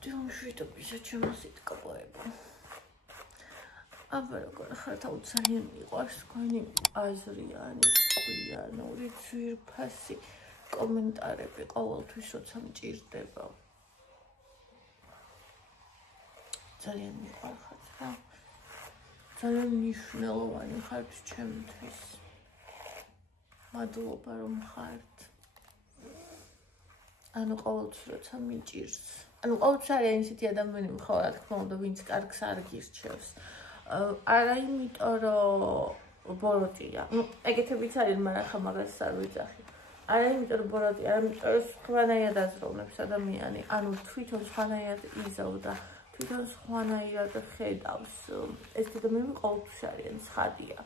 Думаю, чем ситкапоება. აბა როგორ ხართ ძალიან მიყვარს თქვენი აზრიანი, ყვიანური, ძვირფასი კომენტარები ყოველთვის როცა მჭირდება. ძალიან მიყვარხართ რა. ძალიან მნიშვნელოვანი ხართ ჩემთვის. მადლობა რომ ხართ. ანუ ყოველთვის როცა მიჭირს. ანუ ყოველთვის არის ისეთი ადამიანი მხოლოდ რა თქმა უნდა, ვინც კარგს არ გირჩევს. არა იმიტომ რომ ბოროტია. ეგეთებიც არის, მაგრამ ხა მაგას არ ვიძახი. არა იმიტომ რომ ბოროტია, არამედ რომ სხვანაირად აზროვნებს ადამიანი. ანუ თვითონ სხვანაირად იზავდა, თვითონ სხვანაირად ხედავს. ეს ადამიანები ყოველთვის არიან ცხადია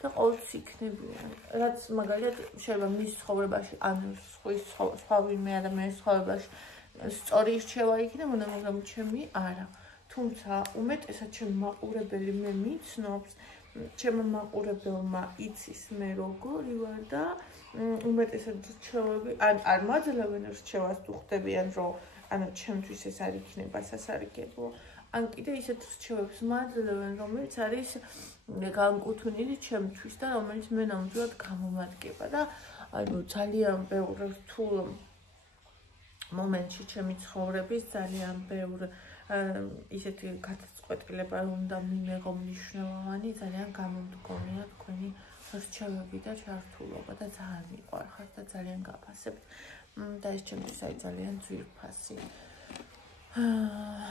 და ყოველთვის იქნებიან. რაც მაგალითად შეიძლება მის ცხოვრებაში, ანუ სხვა ვინმე ადამიანის ცხოვრებაში სწორი რჩევა იქნებოდა, მაგრამ ჩემი არა. თუმცა უმეტესად ჩემი მაყურებელი მე მიცნობს, ჩემმა მაყურებელმა იცის მე როგორი ვარ და უმეტესად რჩევები არ მაძლევენ რჩევას თუ ხდებიან, რომ ანუ ჩემთვის ეს არ იქნება სასარგებლო. ან კიდე ისეთ რჩევებს მაძლევენ, რომელიც არის განკუთვნილი ჩემთვის და რომელიც მე ნამდვილად გამომადგება და ანუ ძალიან ბევრ რთულ მომენტში ჩემი ცხოვრების ძალიან ბევრ ისეთი გადაწყვეტილება უნდა მიმეღო მნიშვნელოვანი, ძალიან გამომდგომია თქვენი რჩევები და ჩართულობა და ძალიან მიყვარხართ და ძალიან გაფასებთ. და ეს ჩემთვის აი ძალიან ძვირფასი.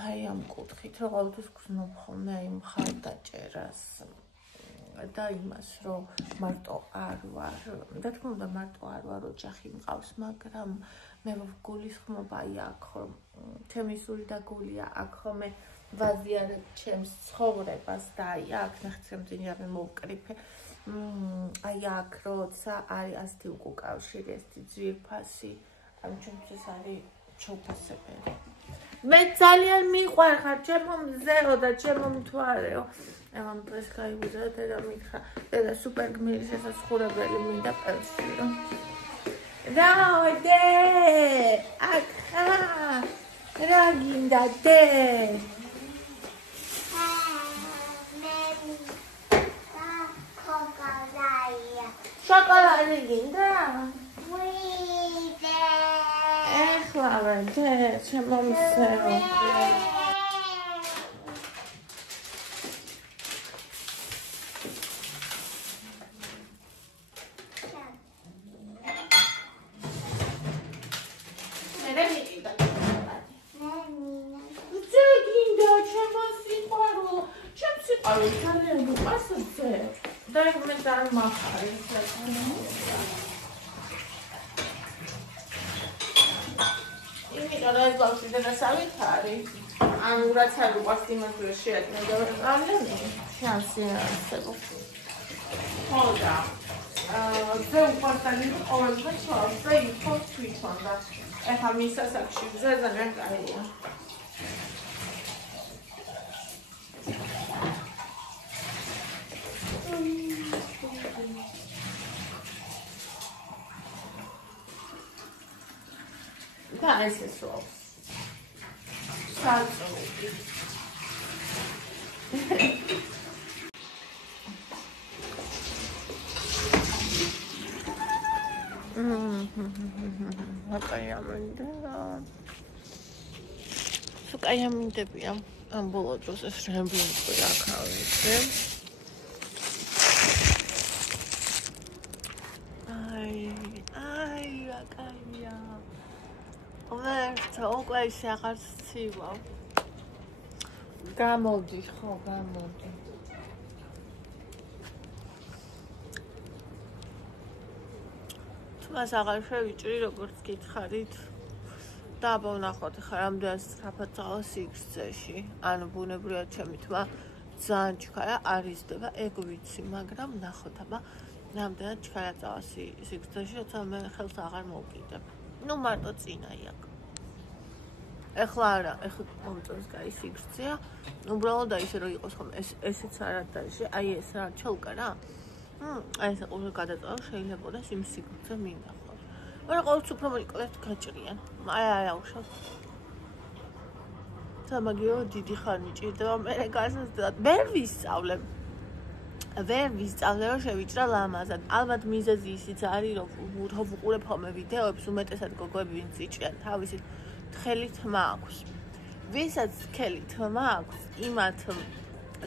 აი ამ კუთხით რომ ყოველთვის გრძნობ ხოლმე აი მხარდაჭერას და იმას რომ მარტო არ ვარ. რა თქმა უნდა მარტო არ ვარ, ოჯახი მყავს, მაგრამ მე გულისხმობა აი აქ რომ ჩემი სული და გულია აქ ხოლმე ვაზიანებ ჩემს ცხოვრებას და აი აქ ნახცემძინავე მოვკრიფე. აი აქ როცა არის ასეთი უკავშირი, ასეთი ძვირფასი, ამ ჩემთვის არის ჩაუფასებელი. მე ძალიან მიყვარხარ ჩემო მზეო და ჩემო მთვარეო. ამ დღეს გაიგუზა და მითხრა და სუპერ გმირის ესაცხოვრებელი მინდა პერსიო. Raude! Akha! Raginda de! Chocolate ginda? Echla, de, chamam seu. Am urat să aduc astima greșit, ne dă șanse să vă. Hoda. Zeu partanin o învățo, să-i pot tweet-on, dar e hamisa să activeze în aia. Da, este suo. Salto. Sukayamindebia. Am bolo dros es rembin cu yakavete. Ai, yakaya. Omerta, უკვე ისე აღარ ცივავ. Გამოვდი, ხო, გამოვდი. თუმას აღარ შევიჭრი, როგორც გითხარით. და ვნახოთ, ხა რამდენად სწრაფად წავალ სიგრძეში. ანუ ბუნებრივად ჩემი თმა ძალიან ჩქარა არ იზრდება, ეგ ვიცი, მაგრამ ვნახოთ, აბა რამდენად ჩქარა წავალ სიგრძეში, როცა მე ხელს აღარ მოვკიდებ. Ну, მარტო წინა იქ. ეხლა არა, ეხლა მომწონს კაი სიგრძეა. უბრალოდ აი ისე რომ იყოს ხომ ესეც არა დაჟე, აი ეს რა ჩოლკა რა. აი ეს ყოველ გადაწყვეტა შეიძლებოდა იმ სიგრძე მინდა ხო. მაგრამ ყოველთვის უფრო მოკლედ გაჭრიან. აი აუშავ. სამაგიო დიდი ხანი ჭირდება მე გასასწრად ვერ ვისწავლე რომ შევიჭრა ლამაზად ალბათ მიზეზი ისიც არის რომ ვუყურებ ხოლმე ვიდეოებს უმეტესად გოგოები ვინც იჭრიან თავისი თხელი თმა აქვს ვისაც თხელი თმა აქვს იმათ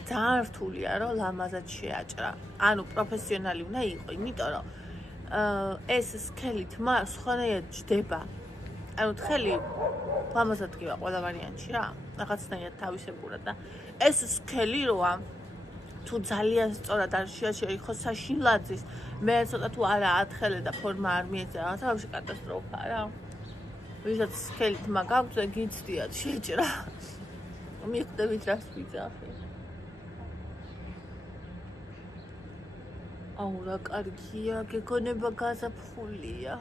ძალიან რთულია რომ ლამაზად შეაჭრა ანუ პროფესიონალი უნდა იყო იმიტომ რომ ეს სქელი თმა სხვანაირად ჯდება ანუ თხელი ლამაზად გივა ყველა ვარიანტში რა რაღაცნაირად თავისებურად და ეს სქელი როა თუ ძალიან სწორად არ შეაჩერიხო საშინლაძის მე ცოტა თუ არა ათხელე და ფორმა არ მიეცა რაღაცა ვაფშე კატასტროფაა რა ვისაც სქელი თმა გაქვს და გიცდიათ შეჭრა მიხვდებით რას ვიძახი აუ რა კარგია გეკონება გაზაფხულია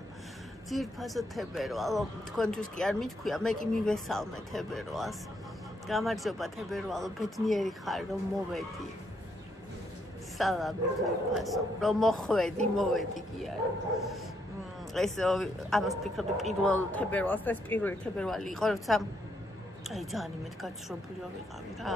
ძირფასო თებერვალო თქვენთვის კი არ მითქვია მე კი მივესალმე თებერვალს გამარჯობა თებერვალო ბედნიერი ხარ რომ მოვედი სალამი ძირფასო რომ მოხვედი მოვედი კი არა ეს ამას ფიქრობდი პირველ თებერვალს ეს პირველი თებერვალი იყო როცა აი ძალიან იმედ გაჩრობილი ვიყავი რა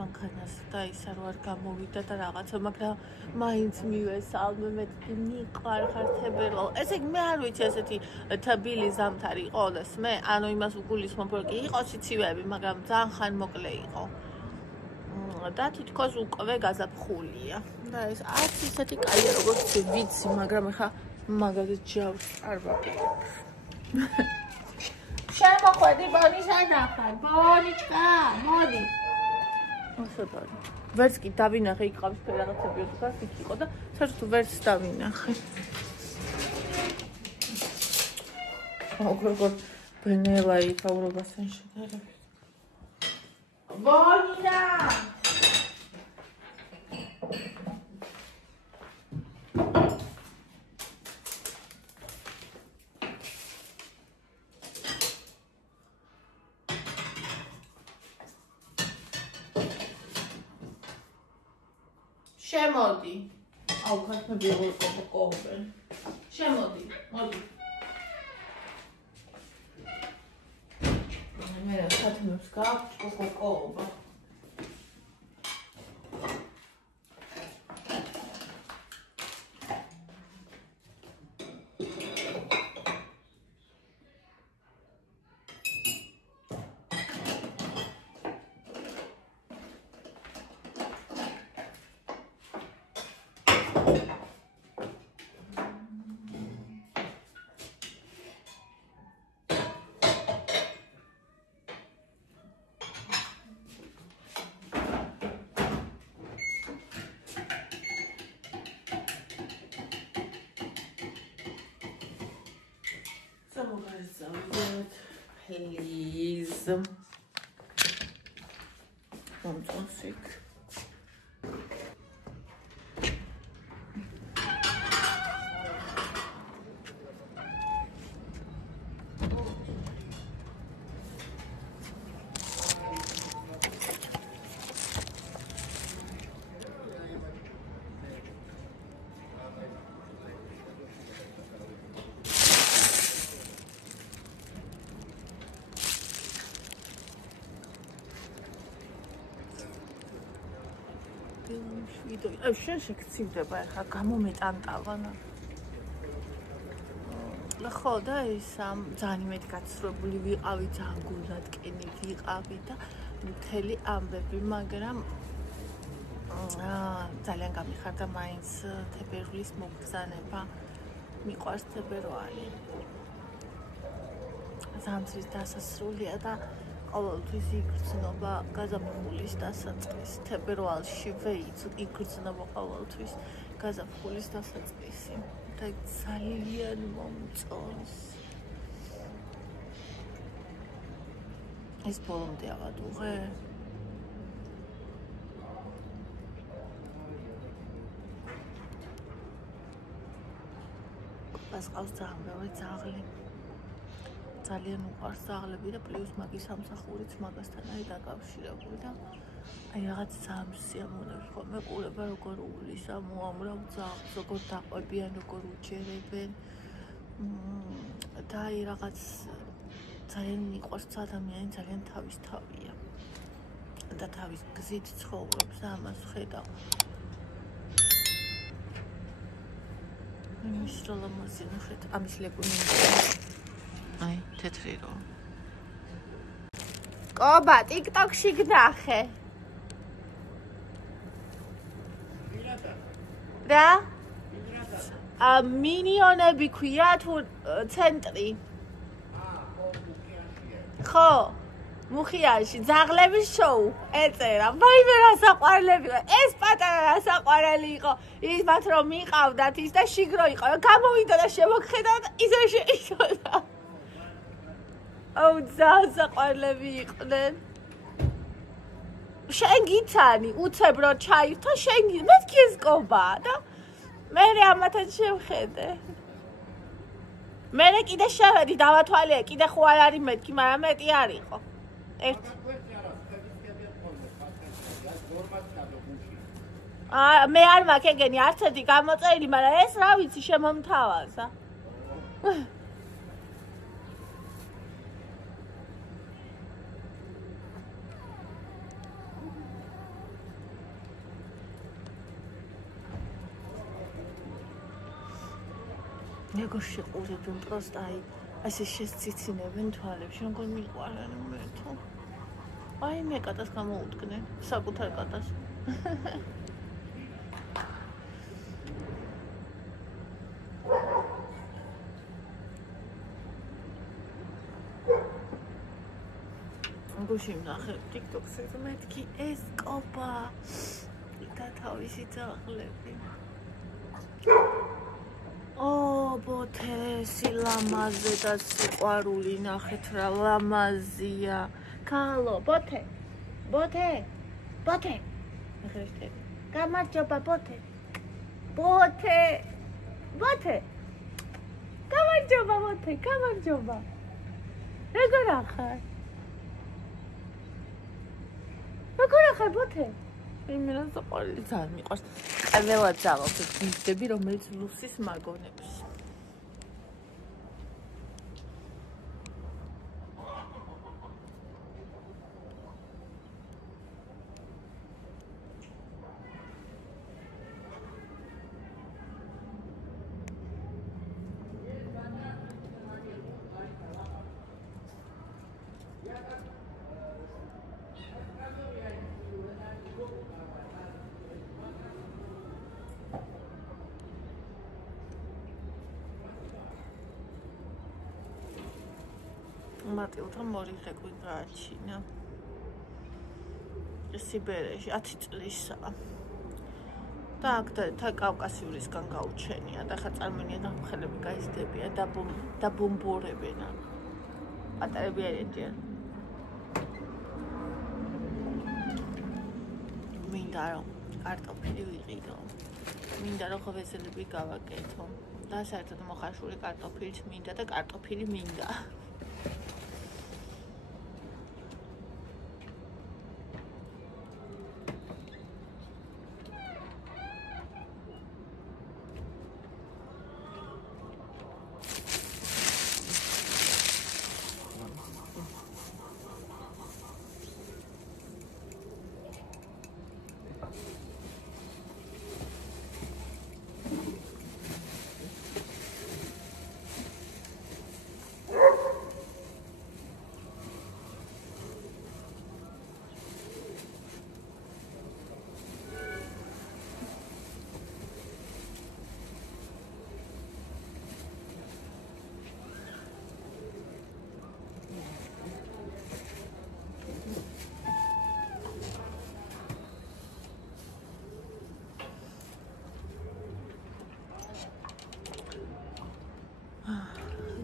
მანქანას და ისა რო არ გამოვიდა და რაღაცა მაგრამ მაინც მივესალმე მეთქი მიყვარ ხარ თებერვალ ესე იგი მე არ ვიცი ესეთი თბილი ზამთარი ყოლეს მე ანუ იმას უგულისხმობ რომ კი იყო სიცივეები მაგრამ ძალიან ხანმოკლე იყო და თითქოს უკვე გაზაფხულია და ეს არც ისეთი კაია როგორც ვიცი მაგრამ ხა მაგაზე ჯავს არ ვაპირებ შემოხვედი ბონი სანახარ ბონიჩკა მოდი ასეთარი ვერც კი დავინახე იქ ყავისფერი რაღაცები ოდნავ იქ იყო და საერთოდ ვერც დავინახე როგორ ბენელა იქაურობასთან შედარებით ბონინა შემოდი. აუ ქართები როგორ ყოფენ. შემოდი, მოდი. მე რა ქართებს გაქვს კოკოობა. Please. I'm sick. აი შენ შეგცივდება ახლა გამომეტანტავანა. ხო და ის ძალიან იმედ გაცრუებული ვიყავი, ძალიან გულდატკენი ვიყავი და მთელი ამბები, მაგრამ ძალიან გამიხარდა მაინც თებერვლის მოგზანება. მიყვარს თებერვალი. ზამთრის დასასრულია და ყოველთვის იგრძნობა გაზაფხულის დასაწყისი. თებერვალშივე იგრძნობა ყოველთვის გაზაფხულის დასაწყისი. და ძალიან მომწონს. ეს ბოლომდე ავადუღე? კოპას ყავს ძალიან ბევრი ძაღლი. ძალიან უყვარს ძაღლები და პლუს მაგის სამსახურიც მაგასთან არის დაკავშირებული და აი რაღაც ძალიან სიამოვნებს ხოლმე ყურება როგორ უვლის მოამრავ ძაღლს, როგორ დაყვებიან, როგორ უჯერებენ და აი რაღაც ძალიან მიყვარს ადამიანი, ძალიან თავის თავია. და თავის გზით ცხოვრობს და ამას ხედავ. მის როლამაზი ნახეთ, ამის ლეკუნი. აი, თეთრი რო. კობა, TikTok-ში გნახე. რა? მინიონები ქვია თუ ცენტრი? ხო. მუხიაში ძაღლების შოუ ეწერა. ვაიმე რა საყვარლები იყო. ეს პატარა რა საყვარელი იყო. ის მათ რომ მიყავდათ ის და შიგრო იყო. გამოვიდა და შემოგხედავ და ისე შეიშოლა. აუ ძალიან საყვარლები იყვნენ. შენ გიცანი, უცებ რო ჩაირთო, შენ მეთქი ეს კობა და მე ამათაც შევხედე. მე კიდე შევედი დავათვალე, კიდე ხო არ არის მეთქი, მაგრამ მეტი არ იყო. მე არ მაქვს ეგენი არც ერთი გამოწერილი, მაგრამ ეს რა ვიცი შემომთავაზა. როგორ შეყურებენ პროსტა აი ასე შეციცინებენ თვალებს, როგორ მიყვარენ მე თუ. აი მე კატას გამოუდგნენ, საკუთარ კატას. გუშინ ნახე TikTok-ზე მეთქი ეს კობა და თავისი ძაღლები. ბოთე, სილამაზე და სიყვარული ნახეთ რა ლამაზია. ქალო, ბოთე. ბოთე. ბოთე. ნახეთ. გამარჯობა ბოთე. ბოთე. ბოთე. გამარჯობა ბოთე, გამარჯობა. როგორ ახარ? როგორ ახარ ბოთე? მე რა საყვარელი ძალიან მიყვარს. ყველა ძაღლს ვიზდები, რომელიც ლუსის მაგონებს. მატილთან მორიხე კვი გააჩინა. სიბერეში 10 წლისაა. და აქ და კავკასიურისგან გაუჩენია და ხა წარმენია და ხელები გაიზდებიან და ბომბორებენ. პატარები არიან ჯერ. მინდა რომ კარტოფილი ვიყიდო. მინდა რომ ღვეზელები გავაკეთო. და საერთოდ მოხარშული კარტოფილიც მინდა და კარტოფილი მინდა.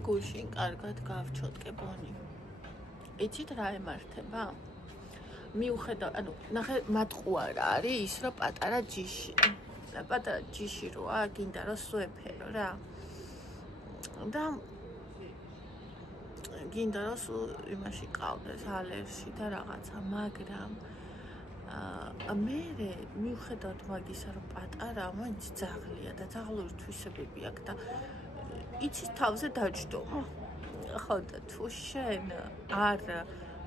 გუშინ კარგად გავჩოტკე ბონი. იცით რა ემართება? მიუხედავ, ანუ ნახე მატყუა რა არის ის რომ პატარა ჯიში. და პატარა ჯიში როა, გინდა რომ სუეფერო რა. და გინდა რომ სულ იმაში ყავდეს ალერსი და რაღაცა, მაგრამ მე მიუხედავად მაგისა რომ პატარა, მაინც ძაღლია და ძაღლური თვისებები აქვს და იცის თავზე დაჯდომა. ხო და თუ შენ არ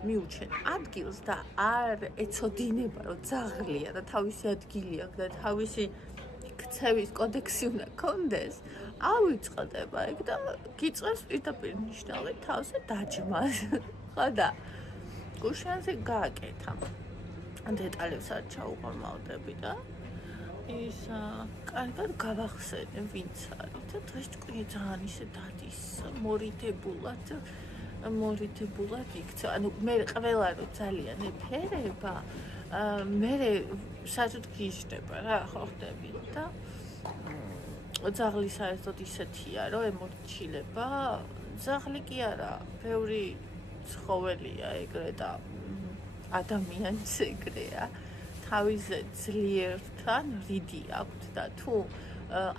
მიუჩენ ადგილს და არ ეცოდინება რომ ძაღლია და თავისი ადგილი აქვს და თავისი ქცევის კოდექსი უნდა კონდეს ავიწყდება ეგ და გიწევს პირდაპირ ნიშნავენ თავზე დაჯმას ხო და გუშინზე გააკეთა დეტალებს არ ჩაუყრმავდები და ის კარგად გავახსენე ვინც არის და დღეს ჭკვია ძალიან ისე დადის მორიდებულად იქცა ანუ მე ყველა რო ძალიან ეფერება მე საერთოდ გიჟდება რა ხო ხდები და ძაღლი საერთოდ ისეთია რომ ემორჩილება ძაღლი კი არა ბევრი ცხოველია ეგრე და ადამიანიც ეგრეა თავზე ძლიერთან რიდი აქვთ და თუ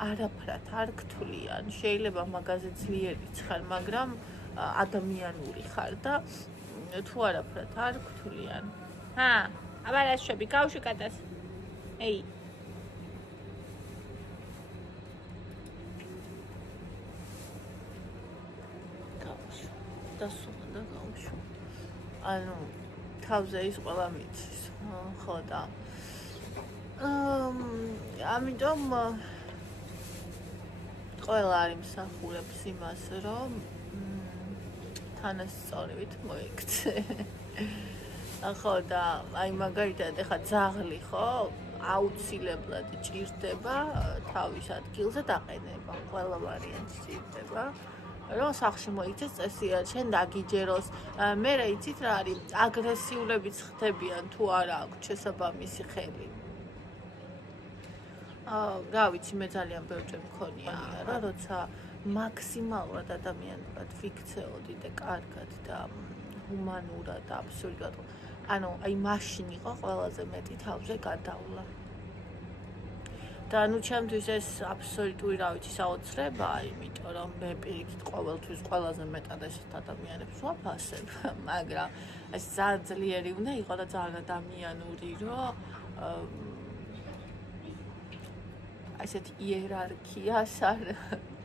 არაფრად არ გთვლიან შეიძლება მაგაზე ძლიერიც ხარ მაგრამ ადამიანური ხარ და თუ არაფრად არ გთვლიან აბა რაშები გავშიკატეს ეი გავშ დასულა და გავშ ანუ თავზე ის ყველა მიცის ხო და ამიტომ ყველა არის მსახურებს იმას რომ თანასწორებით მოიქცე ხო და აი მაგალითად ეხა ძაღლი ხო აუცილებლად ჭირდება თავის ადგილზე დაყენება ყველა ვარიანტი ჭირდება რომ სახში მოიქცეს წესია შენ დაგიჯეროს მე რა იცით რა არის აგრესიულებიც ხდებიან თუ არა აქვს შესაბამისი ხელი რა ვიცი მე ძალიან ბევრჯერ მქონია რა როცა მაქსიმალურად ადამიანურად ვიქცეოდი და კარგად და ჰუმანურად და აბსოლუტურად ანუ აი მაშინ იყო ყველაზე მეტი თავზე გადავლა და ნუ ჩემთვის ეს აბსოლუტური რა ვიცი საოცრებაა იმიტომ რომ მე პირიქით ყოველთვის ყველაზე მეტად ეს ადამიანებს ვაფასებ მაგრამ ეს ძალიან ძლიერი უნდა იყო და ძალიან ადამიანური რომ ასეთ იერარქიას არ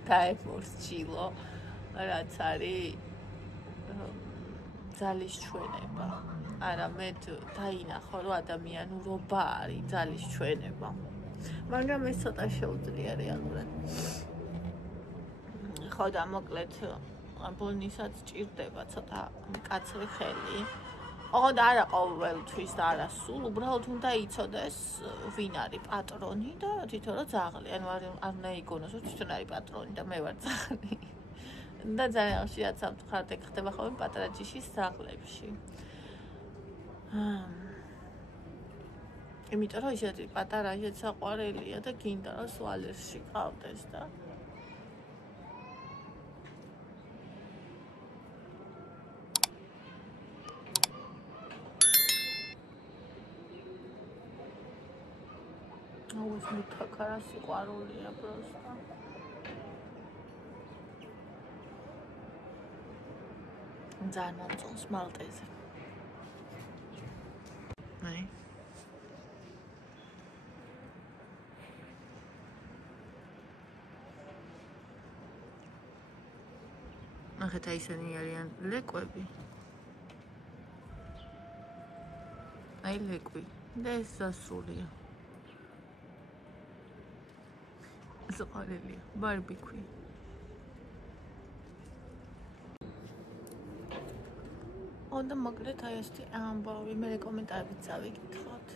დაემორჩილო რაც არის ძალის ჩვენება არამედ დაინახო რომ ადამიანურობა არის ძალის ჩვენება მაგრამ ეს ცოტა შეუძლია რეალურად ხო და მოკლედ ბოლნისაც ჭირდება ცოტა მკაცრი ხელი ოღონდ არა ყოველთვის და არა სულ უბრალოდ უნდა იცოდეს ვინ არის პატრონი და თვითონ რა ძაღლი ანუ არ უნდა იგონოს რომ თვითონ არის პატრონი და მე ვარ ძაღლი და ძალიან ხშირად სამწუხაროდ ეგ ხდება ხოლმე პატარა ჯიშის ძაღლებში იმიტომ რომ ისეთი პატარა ისეთ საყვარელია და გინდა რომ სვალერსში ყავდეს და აუს მითაქარა სიყვარულია პროსტა ძალიან მომწონს მალტეზე აი ახლა ისინი არიან ლეკვები აი ლეკვი და ეს სასულია ზღარელია ბარბიკვი onda მოკლედ აი ესეთი ამბავი მე კომენტარებით წავიკითხოთ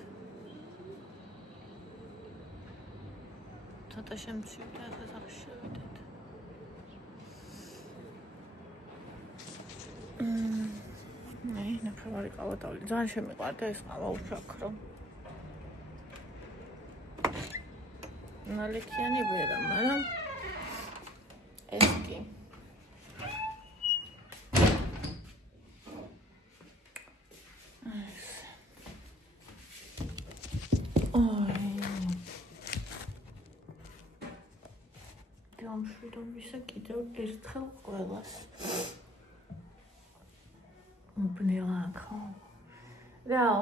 ცოტა შემცირდა ახლა სახში შევიდეთ აი ნახევარი ყავატავი ძალიან შემიყვარდა ეს ყავა უშაქრო ნალექიანი ვერა მაგრამ ეს კი ამშვიდობ ვისა კიდევ ერთხელ ყველას უბნელაკო რაო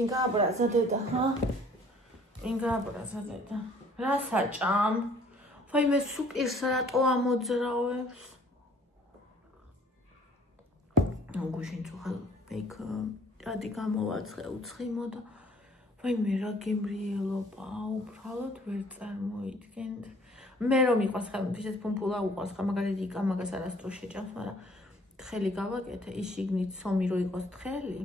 ინგაბრაზა დედა ინგაბრაზა დედა რა საჭამ ვაიმე სუპირს რატო ამოძრავებს გუშინ წუხალ იქ ჭადი გამოვაცხე უცხიმო და ვაიმე რა გემრიელობა უბრალოდ ვერ წარმოიდგენთ მე რომ მიყვას ხა ისეთ ფუმფულა უყვას ხა მაგალითად იქ ამაგას არასდროს შეჭამს მაგრამ თხელი გავაკეთე ის შიგნით სომი რო იყოს თხელი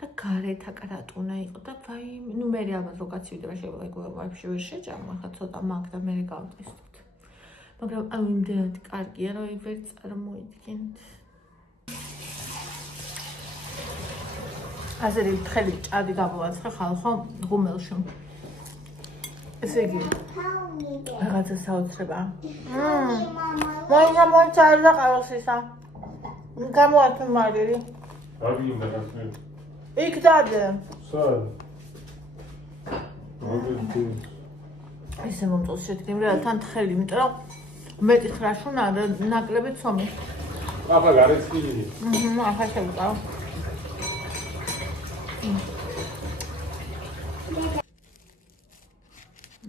და გარეთ აკრატუნა იყო და ვაიმე ნუ მე ალბათ რო გაცივიდა შეიძლება ვაიფში ვერ შეჭამ ხა ცოტა მაგ და მე გავტესტოთ მაგრამ ამ იმდენად კარგია რომ ვერ წარმოიდგენთ ასე თხელი ჭადი გავაცხე ხალხო ღუმელში ესე იგი რაღაცა საოცრება მოიცა და ყავსისა გამოართე მარილი აგი მაგასმე იქ დადე სად მოგეთი ესე მომწონს შედგენილი თან თხელი იმიტომ რომ მეტი ხრაშუნა და ნაკლები ცომი აბა გარეცილი ახლა შევუკავ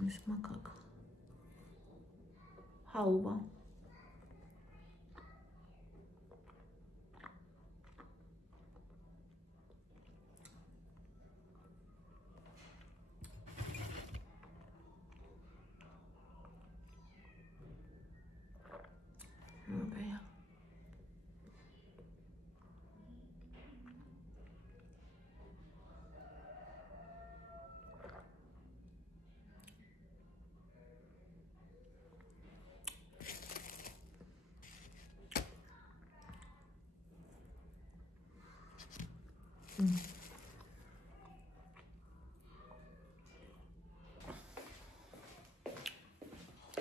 ის მაკაკა ჰაუვა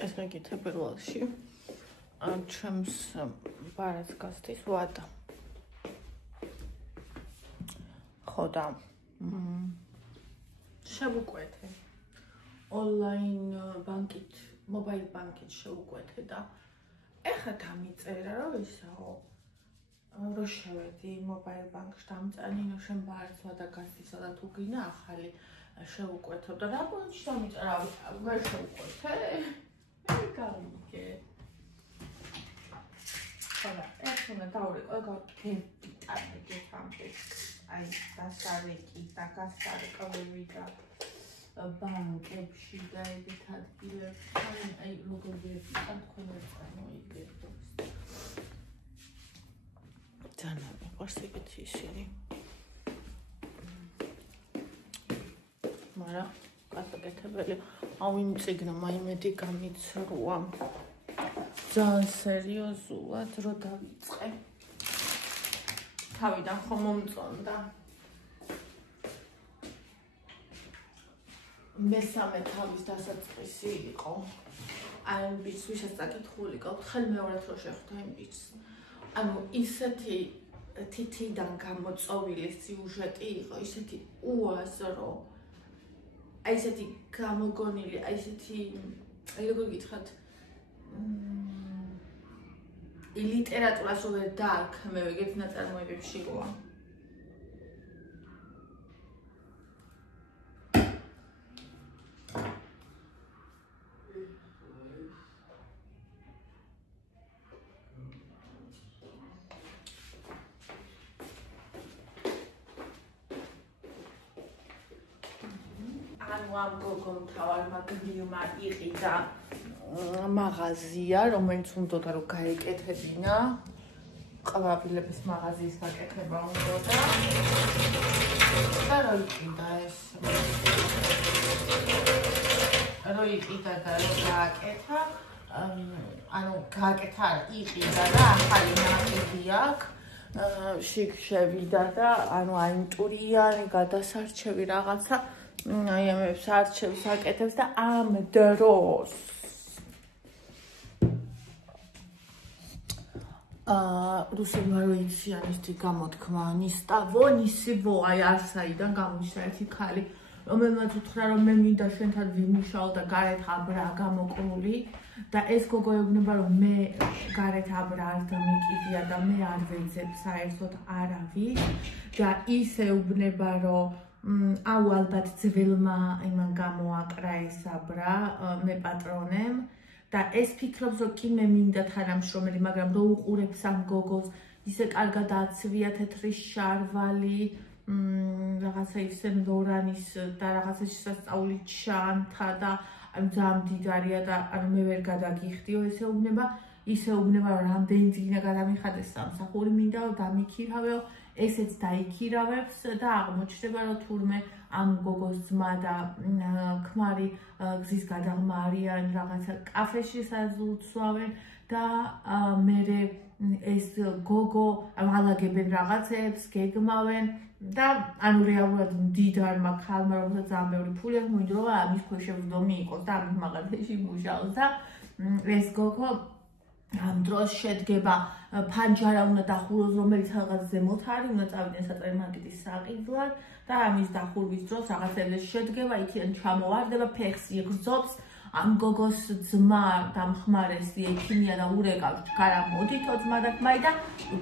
ეს მეკითხე პირველში ჩემს ბარას გასთვის ვადა ხო და შევუკვეთე ონლაინ ბანკით მობაილ ბანკით შევუკვეთე და ეხლა დამიწერა რომ ისაო რო შევედი მობაილ ბანკში დამწანინო შენ ბარს ვადა გასთისა და თუ გინა ახალი შევუკვეთო და რა ბონჩი დამიწერა ვერ შევუკვეთე გამიგე ხოდა ეს უნდა დავრეკო გაფეთიტანე გეთამბეს აი დასარეკი და გასარეკავები და ბანკებში და ეგეთ ადგილებში აი როგორ ვეფიტან თქვენ ვერ წარმოიდგენთ ძალიან მიყვარს ეგეთი ისინი მაგრამ გასაკეთებელი ავინ წიგნა მაიმედი გამიცრუა ძალიან სერიოზულად რო დავიწყე თავიდან ხომ მომწონდა მესამე თავის დასაწყისი იყო აი ამ ბიჭს ვისაც დაკითხული გაქვთ ხელმეორედ რო შეხვდა იმ ბიჭს ანუ ისეთი თითიდან გამოწოვილი სიუჟეტი იყო ისეთი უაზრო აი ესეთი გამოგონილი, აი ესეთი, აი როგორ გითხრათ, ლიტერატურას რო ვერ დაარქმევ ეგეთ ნაწარმოებებში როა. ამ გოგომ თავარმა გრილმა იყიდა მაღაზია, რომელიც უნდა რომ გაეკეთებინა. ყვავილების მაღაზიის გაკეთება უნდა და რო იყიდა ეს. რო იყიდა და რო გააკეთა, ანუ გააკეთა იყიდა და ახალი ნაყიდი აქვს. შიგ შევიდა და ანუ აი ტურიანი გადასარჩევი რაღაცა აი ამებს არჩევს აკეთებს და ამ დროს რუსულმა რო ინსიანისტი გამოთქმა ნისტავო ნისიბო აი არსაიდან გამიშა ერთი ქალი რომელმაც უთხრა რომ მე მინდა შენთან ვიმუშაო და გარეთ აბრა გამოკლული და ეს გოგო ეუბნება რომ მე გარეთ აბრა არ დამიკიდია და მე არ ვეძებ საერთოდ არავის და ის ეუბნება რომ აუ ალბათ ძველმა იმან გამოაკრა ეს აბრა მე პატრონემ და ეს ფიქრობს რომ კი მე მინდა თანამშრომელი მაგრამ რო უყურებს ამ გოგოს ისე კარგად აცვია თეთრი შარვალი, რაღაცა ისე ლორანის და რაღაცა შესასწავლი ჩანთა და ძალიან მდიდარია და ანუ მე ვერ გადაგიხდიო ისე უბნება რომ რამდენი წინა გადამიხადეს სამსახური მინდა რომ დამიქირავეო ესეც დაიქირავებს და აღმოჩნდება რომ თურმე ამ გოგოს ძმა და ქმარი გზის გადაღმა არიან რაღაცა კაფეში საზულცვავენ და მერე ეს გოგო აღალაგებენ რაღაცებს, გეგმავენ და ანუ რეალურად მდიდარმა ქალმა რომელსაც ძალიან ბევრი ფული აქვს მოინდროვა ამის ქვეშევრდომი იყოს და ამის მაღაზიაში მუშაობს და ეს გოგო ამ დროს შედგება ფანჯარა უნდა დახუროს რომელიც რაღაც ზემოთ არის უნდა წავიდნენ საწერ-მარკეტის საყიდლად და ამის დახურვის დროს რაღაცებზე შედგება იქიდან ჩამოვარდება ფეხს იგრძობს ამ გოგოს ძმა და მხმარესი ექიმია და ურეკავს გარა მოდითო ძმა და ქმარი და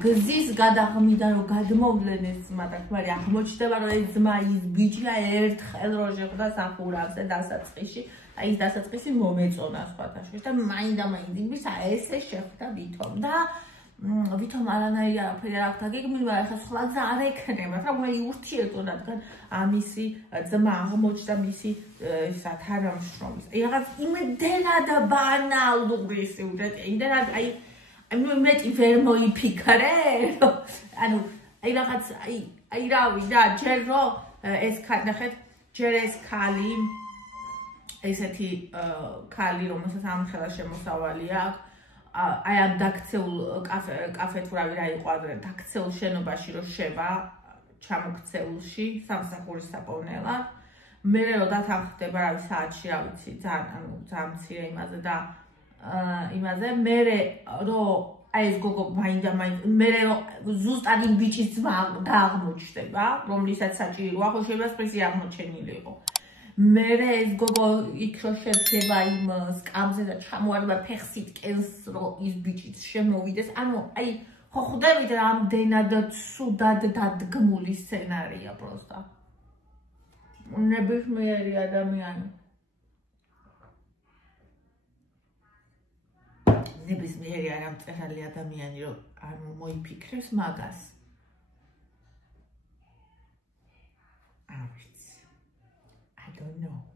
გზის გადაღმიდან რომ გადმოვლენ ეს ძმა და ქმარი აღმოჩნდება რომ ეს ძმა ის ბიჭია ერთხელ რო შეხვდა სახურავზე დასაწყისში აი ეს დასაწყისი მომეწონა სხვათაშორის და მაინდა-მაინც იმის ესე შეხვდა ვითომ და ვითომ არანაირი არაფერი არ აქვს დაგეგმილი მაგრამ ახლა სხვა გზა არ ექნება რა მე ურთიერთო რადგან ამისი ძმა აღმოჩნდა მისი ისა თანამშრომლის აი რაღაც იმდენად ბანალური სიუჟეტი იმდენად აი მეტი ვერ მოიფიქრე ანუ აი რაღაც აი რავი და ჯერ რო ეს ნახეთ ჯერ ეს ქალი ესეთი ქალი რომელსაც ამხელა შემოსავალი აქვს აი ამ დაქცეულ კაფე თუ რავი რა იყო ადრე დაქცეულ შენობაში რო შევა ჩამოქცეულში სამსახურის საპოვნელად მერე რო დათანხმდება რავი საათში რა ვიცი ძალიან მცირე იმაზე და იმაზე მერე რო აი ეს გოგო მაინდა-მაინც მერე რო ზუსტად იმ ბიჭის ძმა დააღმოჩნდება რომლისაც საჭიროა ხო შეიძლება სპეცი აღმოჩენილი იყო მერე ეს გოგო იქ რო შედგება იმ სკამზე და ჩამოარდება ფეხს იტკენს რომ ის ბიჭიც შემოვიდეს ანუ აი ხო ხვდებით რამდენად ცუდად დადგმული სცენარია პროსტა ნებისმიერი ადამიანი ნებისმიერი არამწერალი ადამიანი რომ ანუ მოიფიქრებს მაგას არ ვიცი I don't know.